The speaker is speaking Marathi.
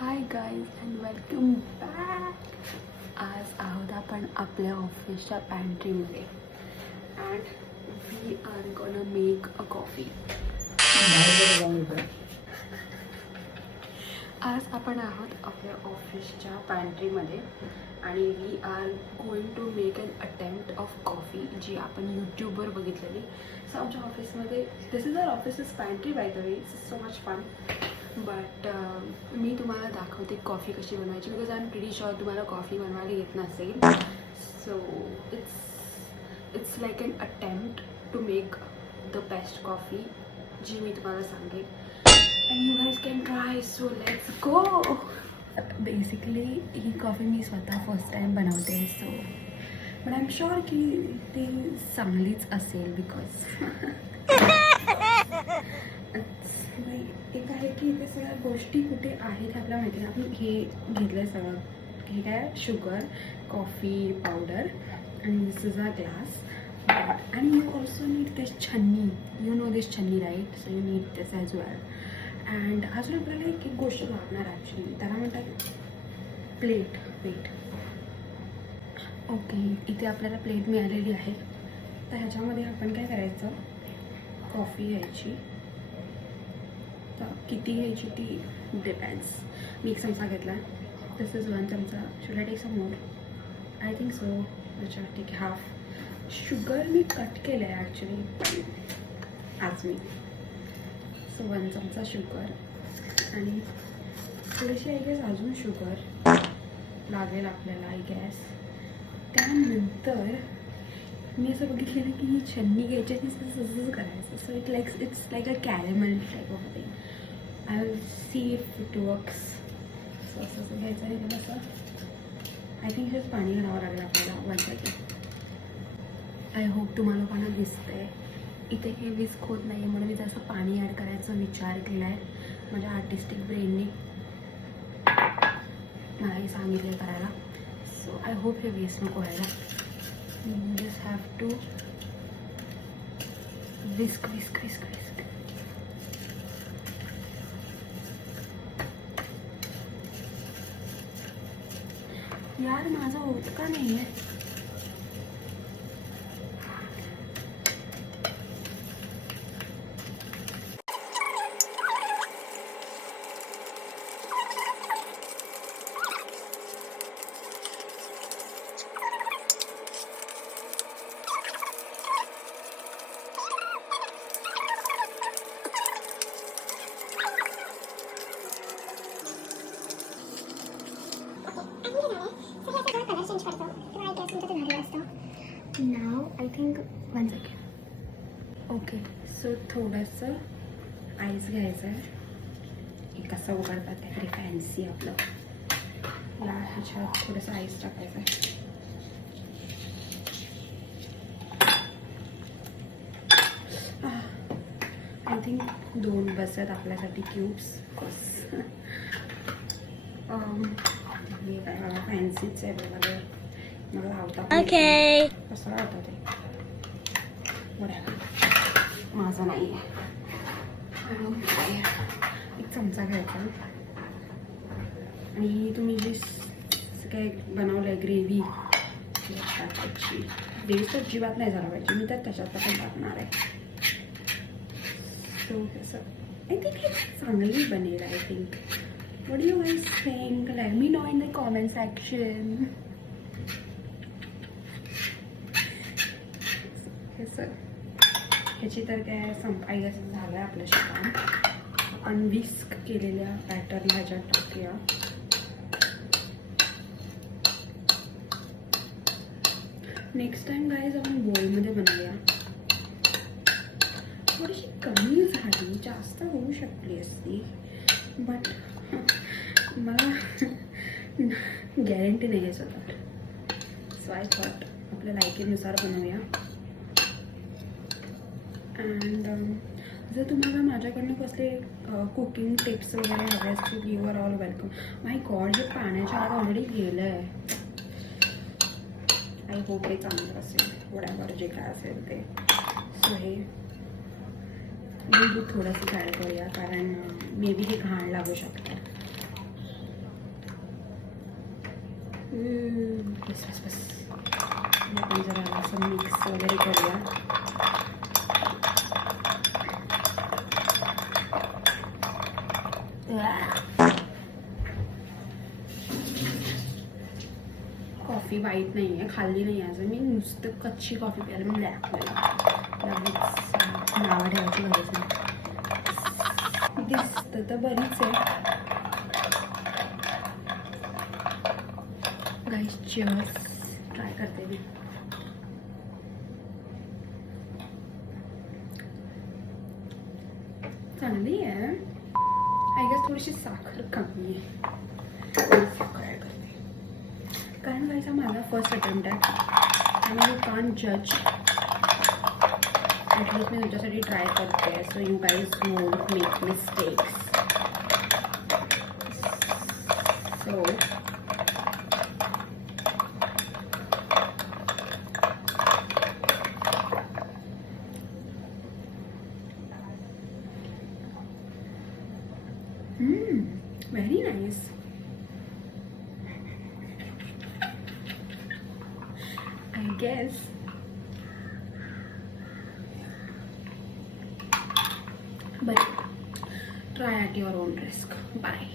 High guys and welcome back. आज आहोत आपण आपल्या ऑफिसच्या पॅन्ट्रीमध्ये and we are gonna make a coffee. आज आपण आहोत आपल्या ऑफिसच्या पॅन्ट्रीमध्ये आणि we are going to make an attempt of coffee जी आपण यूट्यूबवर बघितलेली. सो आमच्या ऑफिसमध्ये दिस इज आवर ऑफिसच pantry by the way. It's so much fun. But मी तुम्हाला दाखवते कॉफी कशी बनवायची because I am pretty sure तुम्हाला कॉफी बनवायला येत नसेल. So it's like an attempt to make the best coffee जी मी तुम्हाला सांगेन and you guys can try. So let's go. Basically ही कॉफी मी स्वतः फर्स्ट टाईम बनवते. So but I am sure की ती चांगलीच असेल बिकॉज एक आहे की इथे सगळ्या गोष्टी कुठे आहेत आपल्याला माहिती नाही. आपण हे घेतलं आहे सगळं. हे काय शुगर, कॉफी पावडर आणि दिस इज अ ग्लास. आणि यू ऑल्सो नीड दिस छन्नी. यू नो दिस छन्नी right. So you need this as well. And अजून आपल्याला एक गोष्ट लागणार ॲक्च्युली. त्याला म्हणतात प्लेट. ओके, इथे आपल्याला प्लेट मिळालेली आहे. तर ह्याच्यामध्ये आपण काय करायचं, कॉफी घ्यायची. किती घ्यायची ती डिपेंड्स. मी एक चमचा घेतला. दिस इज 1 चमचा. Should I take some more? I think so. अच्छा ठीक आहे. हाफ. शुगर मी कट केलं आहे ॲक्च्युली आज मी. सो 1 चमचा शुगर आणि थोडीशी आय गेस अजून शुगर लागेल आपल्याला आय गेस. त्यानंतर मी असं बघितलेलं की ही छन्नी घ्यायची आणि तसंच करायचं. So it's like a caramel type of thing. I will see if it works. So असं घ्यायचं आहे मला असं. आय थिंक हेच पाणी घालावं लागेल आपल्याला. 1 सेकंड. आय होप तुम्हाला लोकांना दिसतंय. इथे हे विस्क होत नाही आहे म्हणून मी जसं पाणी ॲड करायचा विचार केला आहे. माझ्या आर्टिस्टिक ब्रेनने मला हे सांगितलं करायला. सो आय होप हे वेस्ट नको व्हायला. You just have to whisk. यार माझा होत का नाही आहे. नाव I think 1 second. Okay, so थोडंसं आईस घ्यायचं आहे. हे कसं उघडतात काहीतरी फॅन्सी आपलं. या ह्याच्यात थोडंसं आईस टाकायचं आहे. आय थिंक 2 बसत आपल्यासाठी क्यूब्स. हे काय मला फॅन्सीच आहे बघा. मला लावता कसं लावतं ते बरं माझं नाही आहे. एक चमचा घ्यायचा आणि तुम्ही जे काय बनवलं आहे ग्रेव्ही टाकायची. वेस्ट अजिबात नाही झाला पाहिजे. मी तर तशात पण टाकणार आहे. सो तसं आय थिंक हे चांगली बनेल. I think. What do you guys think? Let me know in the comment section. ह्याची तर काय संपाई असं झालं आहे आपलं काम. आपण विस्क केलेल्या बॅटरला ह्याच्यात टाकूया. नेक्स्ट टाइम गाईज आपण बोलमध्ये बनवूया. थोडीशी कमी झाली, जास्त होऊ शकली असती बट मला गॅरंटी नाही आहे स्वतः. सो आय थॉट आपल्या लायकीनुसार बनवूया. अँड जर तुम्हाला माझ्याकडनं कसले कुकिंग टिप्स वगैरे हवे असतील you are all welcome. My god, हे पाण्याच्या आत ऑलरेडी गेलं आहे. आय होप हे चांगलं असेल. वड्यावर जे काय असेल ते. सो हे दूध थोडंसं ॲड करूया कारण मे बी हे घाण लागू शकतं. बस बस बस. आपण जरा असं मिक्स वगैरे करूया. कॉफी वाईट नाही आहे, खाल्ली नाही आहे. मी नुसतं कच्ची कॉफी प्यायला मी नावं ठेवायची गरज नाही. दिसतं तर बरीच आहे. गाईस चिअर्स. ट्राय करते मी. चांगली आहे. आय गेस थोडीशी साखर कमी आहे. साखर ॲड करते कारण गाईचा माझा फर्स्ट अटेम्प्ट आहे आणि यू कांट जज. ॲटलीस्ट मी तुमच्यासाठी ट्राय करते. So you guys won't make mistakes. So very nice. I guess. But try at your own risk. Bye.